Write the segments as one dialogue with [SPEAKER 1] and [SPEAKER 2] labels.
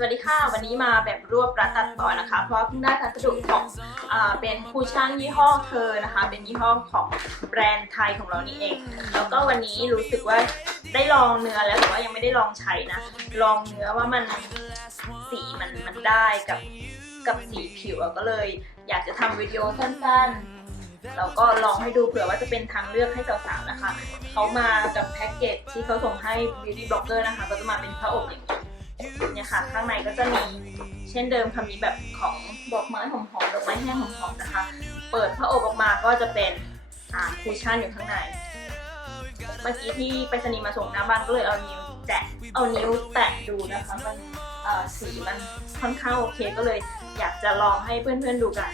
[SPEAKER 1] สวัสดีค่ะ วันนี้มาแบบรวบรัดตัดต่อนะคะ เพราะเพิ่งได้พัสดุของอเป็นคูชั่นยี่ห้อเธอนะคะ เป็นยี่ห้อของแบรนด์ไทยของเรานี่เอง แล้วก็วันนี้รู้สึกว่าได้ลองเนื้อแล้วแต่ว่ายังไม่ได้ลองใช้นะ ลองเนื้อว่ามันสีมันมันได้กับกับสีผิวก็เลย อยากจะทำวิดีโอสั้นๆแล้วก็ลองให้ดูเผื่อว่าจะเป็นทางเลือกให้สาวๆนะคะ เขามากับแพ็กเกจที่เขาส่งให้ beauty blogger นะคะ ก็จะมาเป็นผ้าอบอย่างนี้ เนี่ยค่ะ ข้างในก็จะมีเช่นเดิมค่ะมีแบบของดอกไม้หอมๆดอกไม้แห้งหอมๆนะคะ เปิดผ้าอบออกมาก็จะเป็นอ่าคูชั่นอยู่ข้างใน เมื่อกี้ที่ไปรษณีมาส่งหน้าบ้านก็เลยเอานิ้วแตะเอานิ้วแตะดูนะคะมันเอ่อสีมันค่อนข้างโอเคก็เลยอยากจะลองให้เพื่อนๆดูกัน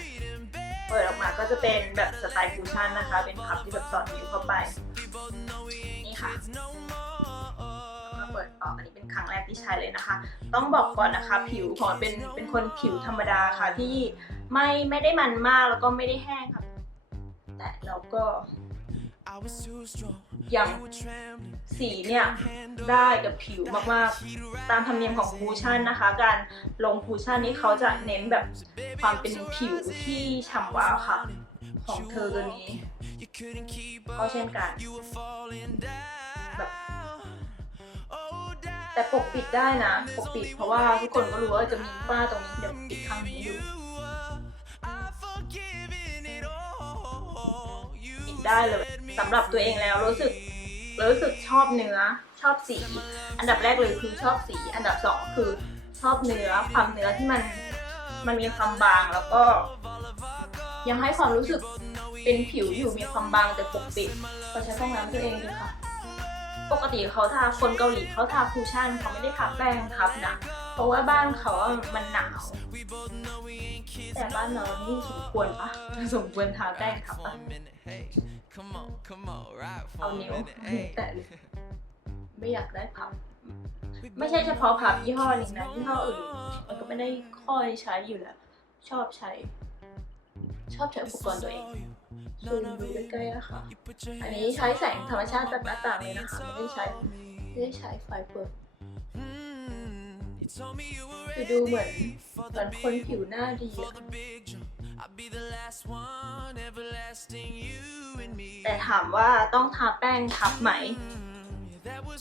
[SPEAKER 1] เปิดออกมาก็จะเป็นแบบสไตล์ฟูชั่นนะคะ เป็นพับที่แบบสอดนิ้วเข้าไป นี่ค่ะ มาเปิดออกอันนี้เป็นครั้งแรกที่ใช้เลยนะคะ ต้องบอกก่อนนะคะ ผิวของมันเป็นเป็นคนผิวธรรมดาค่ะที่ไม่ไม่ได้มันมากแล้วก็ไม่ได้แห้งค่ะแต่แล้วก็ยังสีเนี่ยได้กับผิวมากๆ ตามธรรมเนียมของคูชั่นนะคะ การลงคูชั่นนี้เขาจะเน้นแบบความเป็นผิวที่ฉ่ำวาวค่ะ ของเธอตัวนี้ก็เช่นกัน แต่ปกปิดได้นะ ปกปิดเพราะว่าทุกคนก็รู้ว่าจะมีฝ้าตรงนี้เดี๋ยวปิดข้างนี้อยู่ปิดได้เลยสำหรับตัวเองแล้วรู้สึกรู้สึกชอบเนื้อชอบสี อันดับแรกเลยคือชอบสี อันดับสองคือชอบเนื้อความเนื้อที่มันมันมีความบางแล้วก็ ยังให้ความรู้สึกเป็นผิวอยู่มีความบางแต่ปกปิดก็ใช้ฟองน้ำตัวเองเลยค่ะ ปกติเขาทาคนเกาหลีเขาทาคูชั่นเขาไม่ได้ทาแป้งทับนะเพราะว่าบ้านเขาอะมันหนาว แต่บ้านเรานี่สมควรปะสมควรทาแป้งทับปะเอานิ้วเอานิ้วแตะเลยไม่อยากได้พับ ไม่ใช่เฉพาะพับยี่ห้อนี้นะยี่ห้ออื่น มันก็ไม่ได้ค่อยใช้อยู่แล้ว ชอบใช้ ชอบใช้อุปกรณ์ตัวเองซูมดูใกล้ๆนะคะอันนี้ใช้แสงธรรมชาติจากหน้าต่างเลยนะคะไม่ได้ใช้ไม่ได้ใช้ไฟเปิดคือดูเหมือนเหมือนคนผิวหน้าดีอะแต่ถามว่าต้องทาแป้งทับไหม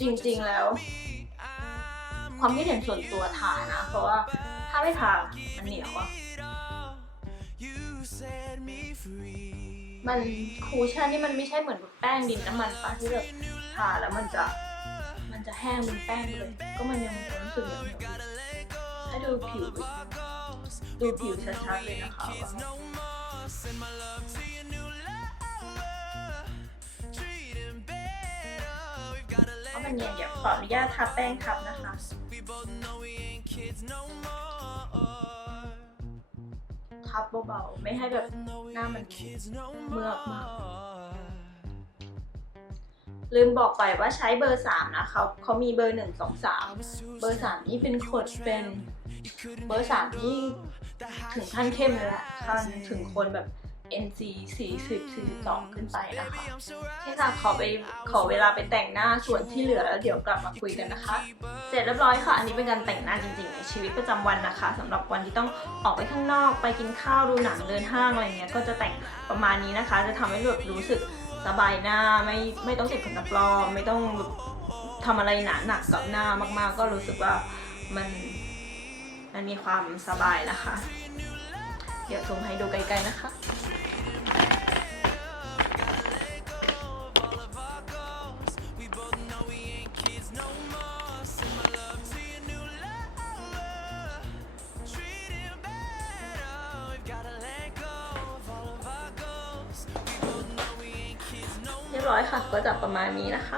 [SPEAKER 1] จริงๆแล้ว ความคิดเห็นส่วนตัวทานะ เพราะว่าถ้าไม่ทามันเหนียวอะ มันคูชั่นนี่มันไม่ใช่เหมือนแป้งดินน้ำมันปะที่แบบทาแล้วมันจะมันจะแห้งเป็นแป้งเลย ก็มันยังมีความรู้สึกเหนียวเหนียวอยู่ให้ดูผิว ดูผิวชัดๆเลยนะคะเพราะมันเนียนเดี๋ยวขออนุญาตทาแป้งทับนะคะ คับเบาๆ ไม่ให้แบบหน้ามันเมือกมากลืมบอกไปว่าใช้เบอร์สามนะคะเขามีเบอร์หนึ่งสองสามเบอร์สามนี่เป็นคนเป็นเบอร์สามนี่ถึงขั้นเข้มเลยแหละขั้นถึงคนแบบ NC 40 42 ขึ้นไปนะคะที่ค่ะขอไปขอเวลาไปแต่งหน้าส่วนที่เหลือแล้วเดี๋ยวกลับมาคุยกันนะคะ เสร็จเรียบร้อยค่ะ อันนี้เป็นการแต่งหน้าจริงๆในชีวิตประจำวันนะคะสำหรับวันที่ต้องออกไปข้างนอกไปกินข้าวดูหนังเดินห้างอะไรเงี้ยก็จะแต่งประมาณนี้นะคะ จะทำให้แบบรู้สึกสบายหน้าไม่ไม่ต้องติดขนตาปลอมไม่ต้องแบบทำอะไรหนาหนักกับหน้ามาก ๆ ก็รู้สึกว่ามันมันมีความสบายนะคะ เดี๋ยวซูมให้ดูไกลๆนะคะ ยบร้อยค่ะ ก็จะประมาณนี้นะคะ